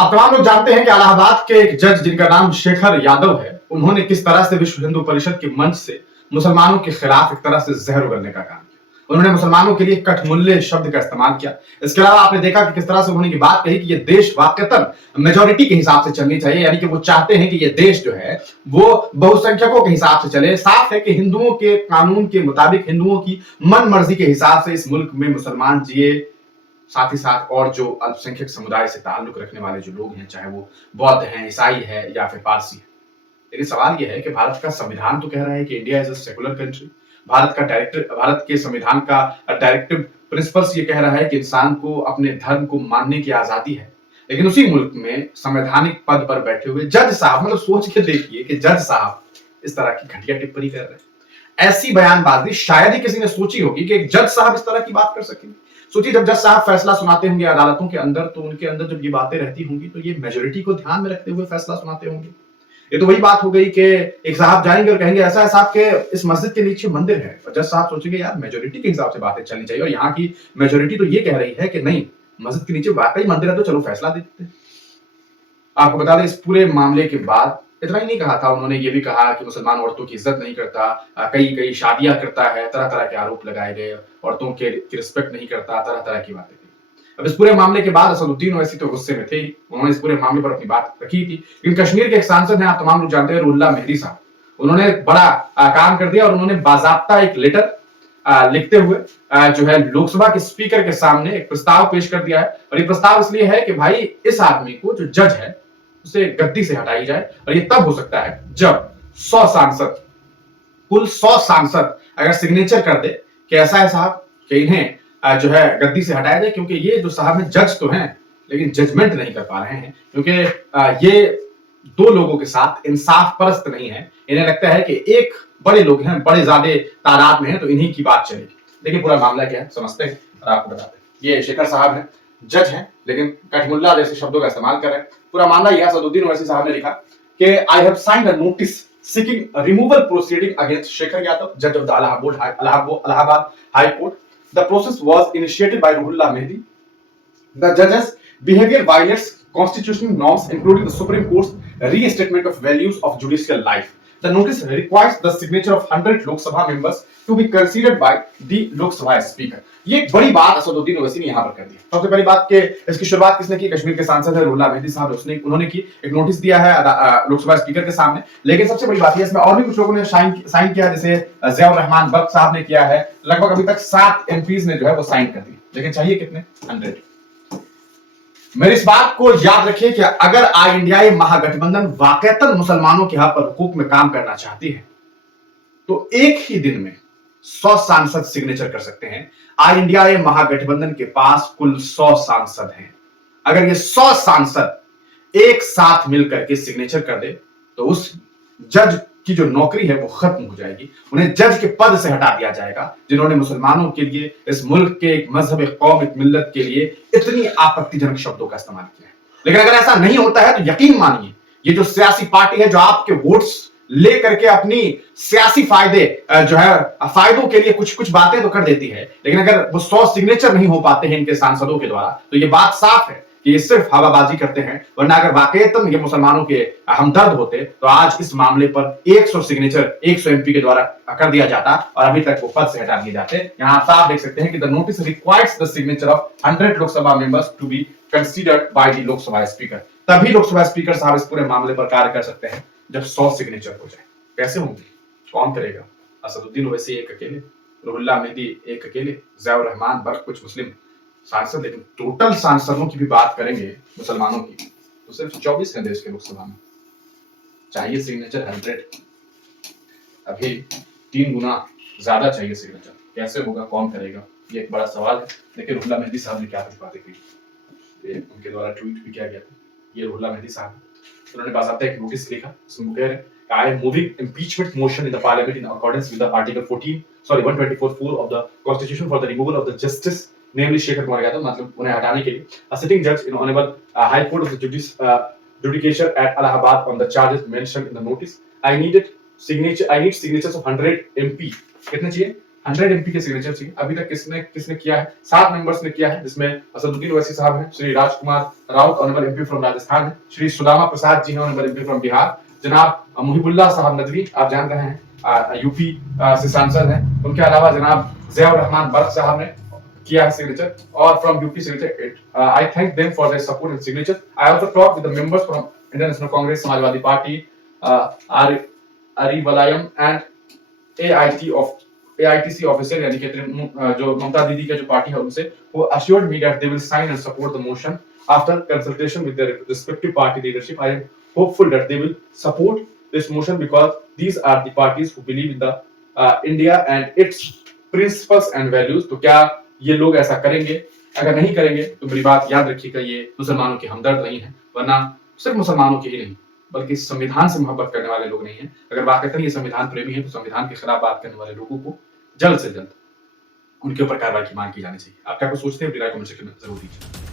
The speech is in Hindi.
आप तमाम लोग जानते हैं कि इलाहाबाद के एक जज जिनका नाम शेखर यादव है, उन्होंने किस तरह से विश्व हिंदू परिषद के मंच से मुसलमानों के खिलाफ एक तरह से जहर उगलने का काम किया। उन्होंने मुसलमानों के लिए कठमुल्ले शब्द का इस्तेमाल किया। इसके अलावा आपने देखा कि किस तरह से उन्होंने ये बात कही कि ये देश वाकईतन मेजोरिटी के हिसाब से चलनी चाहिए, यानी कि वो चाहते हैं कि ये देश जो है वो बहुसंख्यकों के हिसाब से चले। साफ है कि हिंदुओं के कानून के मुताबिक, हिंदुओं की मन मर्जी के हिसाब से इस मुल्क में मुसलमान जिए, साथ ही साथ और जो अल्पसंख्यक समुदाय से ताल्लुक रखने वाले जो लोग हैं, चाहे वो बौद्ध हैं, ईसाई है या फिर पारसी है। लेकिन सवाल यह है कि भारत का संविधान तो कह रहा है कि India is a secular country. Bharat के संविधान का डायरेक्टिव प्रिंसिपल्स ये कह रहा है कि इंसान को अपने धर्म को मानने की आजादी है। लेकिन उसी मुल्क में संवैधानिक पद पर बैठे हुए जज साहब, मतलब सोच के देखिए कि जज साहब इस तरह की घटिया टिप्पणी कर रहे हैं। ऐसी बयानबाजी शायद ही किसी ने सोची होगी कि एक जज साहब इस तरह की बात कर सकेंगे। सोचिए, जब जज साहब फैसला सुनाते होंगे अदालतों के अंदर, तो उनके अंदर जब ये बातें रहती होंगी तो ये मेजोरिटी को ध्यान में रखते हुए फैसला सुनाते होंगे। ये तो वही बात हो गई कि एक साहब जाएंगे और कहेंगे ऐसा है साहब के इस मस्जिद के नीचे मंदिर है, और जज साहब सोचेंगे यार मेजोरिटी के हिसाब से बातें चलनी चाहिए, और यहाँ की मेजोरिटी तो ये कह रही है कि नहीं, मस्जिद के नीचे वाकई मंदिर है, तो चलो फैसला देते हैं। आपको बता दें, इस पूरे मामले के बाद इतना ही नहीं कहा था, उन्होंने ये भी कहा कि मुसलमान औरतों की इज्जत नहीं करता, कई कई शादियां करता है, तरह तरह के आरोप लगाए गए, औरतों के रिस्पेक्ट नहीं करता, तरह तरह की बातें। अब इस पूरे मामले के बाद असदुद्दीन ओवैसी तो गुस्से में थे ही, उन्होंने इस पूरे मामले पर अपनी बात रखी थी। लेकिन कश्मीर के एक सांसद हैं, आप तमाम लोग जानते हैं, रुहुल्लाह मेहदी साहब, उन्होंने बड़ा काम कर दिया और उन्होंने बाजाब्ता एक लेटर लिखते हुए जो है लोकसभा के स्पीकर के सामने एक प्रस्ताव पेश कर दिया है। और ये प्रस्ताव इसलिए है कि भाई इस आदमी को, जो जज है, उसे गद्दी से हटाई जाए। और ये तब हो सकता है जब 100 सांसद, कुल 100 सांसद अगर सिग्नेचर कर दे कि ऐसा है साहब कि इन्हें जो है गद्दी से हटाया जाए, क्योंकि ये जो साहब हैं जज तो हैं लेकिन जजमेंट नहीं कर पा रहे हैं, क्योंकि ये दो लोगों के साथ इंसाफ परस्त नहीं है। इन्हें लगता है कि एक बड़े लोग हैं, बड़े ज्यादा तादाद में हैं, तो इन्हीं की बात चलेगी। देखिए पूरा मामला क्या है समझते हैं और आपको बताते हैं। ये शेखर साहब हैं, जज हैं, लेकिन कठमुल्ला जैसे शब्दों का इस्तेमाल कर रहे हैं। पूरा मामला यह है, असदुद्दीन ओवैसी साहब ने लिखा कि I have signed a notice seeking removal proceeding against Shekhar Yadav, जज of the Allahabad high court. The process was initiated by Ruhollah Mehdi. The judge's behavior violates constitutional norms, including the Supreme Court's restatement of values of judicial life. The notice requires the signature of 100 Lok Sabha members to be considered by the Lok Sabha Speaker. ये एक बड़ी बात असदुद्दीन ओवैसी ने यहाँ पर कर दी। सबसे पहली बात कि इसकी शुरुआत किसने की? कश्मीर के सांसद है रुहुल्लाह मेहदी साहब, उन्होंने की। एक नोटिस दिया है लोकसभा स्पीकर के सामने। लेकिन सबसे बड़ी बात है, इसमें और भी कुछ लोगों ने साइन किया, जैसे ज़ियाउर रहमान बख्श साहब ने किया है। लगभग अभी तक 7 एमपीज ने जो है वो साइन कर दिए, लेकिन चाहिए कितने? 100। मेरी इस बात को याद रखिए कि अगर आई इंडिया महागठबंधन वाकईतन मुसलमानों के हक और हुकूक में काम करना चाहती है, तो एक ही दिन में 100 सांसद सिग्नेचर कर सकते हैं। आई इंडिया महागठबंधन के पास कुल 100 सांसद हैं। अगर ये 100 सांसद एक साथ मिलकर के सिग्नेचर कर दे, तो उस जज की जो नौकरी है वो खत्म हो जाएगी। उन्हें जज के पद से हटा दिया जाएगा, जिन्होंने मुसलमानों के लिए, इस मुल्क के एक मजहब, एक कौम, एक मिल्लत के लिए इतनी आपत्तिजनक शब्दों का इस्तेमाल किया है। लेकिन अगर ऐसा नहीं होता है तो यकीन मानिए, ये जो सियासी पार्टी है जो आपके वोट्स लेकर के अपनी सियासी फायदों के लिए कुछ कुछ बातें तो कर देती है, लेकिन अगर वो 100 सिग्नेचर नहीं हो पाते हैं इनके सांसदों के द्वारा, तो ये बात साफ है कि ये सिर्फ हवाबाजी करते हैं। वरना अगर वाकईतन ये मुसलमानों के हमदर्द होते तो आज इस मामले पर 100 सिग्नेचर 100 एमपी के द्वारा कर दिया जाता और अभी तक वो पद से हटा दिए जाते। यहाँ आप साफ देख सकते हैं कि the notice requires the signature of 100 Lok Sabha members to be considered by the Lok Sabha speaker. तभी लोकसभा स्पीकर साहब इस पूरे मामले पर कार्य कर सकते हैं जब 100 सिग्नेचर हो जाए। कैसे होंगे? कौन करेगा? असदुद्दीन ओवैसी एक अकेले, रुहुल्लाह मेहदी एक अकेले, ज़ियाउर रहमान बर्क कुछ मुस्लिम सांसद। लेकिन टोटल सांसदों की भी बात करेंगे मुसलमानों की, तो सिर्फ 24 हैं देश के लोकसभा में। चाहिए सिग्नेचर 100, अभी 3 गुना ज्यादा चाहिए सिग्नेचर। कैसे होगा? कौन करेगा? ये एक बड़ा सवाल है। देखिए रुहुल्लाह मेहदी साहब ने क्या कुछ बातें की, उनके द्वारा ट्वीट भी किया गया था। ये रुहुल्लाह मेहदी साहब, उन्होंने बाकायदा एक नोटिस लिखा, इसमें कह रहे हैं I am moving impeachment motion in the parliament in accordance with the article 124(4) of the constitution for the removal of the justice, namely Shekhar Kumar Yadav, मतलब उन्हें हटाने के लिए। A sitting judge in honorable high court of the judicature at Allahabad on the charges mentioned in the notice. I need signatures of 100 MP. कितने चाहिए? 100 एमपी के सिग्नेचर चाहिए। अभी तक किसने किसने किया है? 7 मेंबर्स ने किया है, जिसमें असदुद्दीन ओवैसी साहब हैं, Shri Rajkumar Raut honourable MP from Rajasthan है, श्री सुदामा प्रसाद जी हैं ऑनरेबल एमपी फ्रॉम बिहार, जनाब मुहिबुल्लाह साहब नदवी आप जान रहे हैं यूपी से सांसद हैं, उनके अलावा जनाब ज़ियाउर रहमान बर्क साहब ने किया है सिग्नेचर, और from UP signature I thank them for their support and signature. I also talk with the members from Indian National Congress, Samajwadi party, Arivalayam and AIT of AITC officer यानी कि जो ममता दीदी का जो पार्टी है उनसे, वो assured me that they will sign and support the motion after consultation with their respective party leadership. I am hopeful that they will support this motion because these are the parties who believe in the India and its principles and values. तो क्या ये लोग ऐसा करेंगे? अगर नहीं करेंगे तो मेरी बात याद रखिएगा, ये मुसलमानों के हमदर्द नहीं है, वरना सिर्फ मुसलमानों के ही नहीं बल्कि संविधान से मोहब्बत करने वाले लोग नहीं हैं। अगर वाकई ये संविधान प्रेमी है तो संविधान के खिलाफ बात करने वाले लोगों को जल्द से जल्द उनके ऊपर कार्रवाई की मांग की जानी चाहिए। आप क्या कुछ सोचते हैं? राय कमेंट सेक्शन में जरूर दीजिए।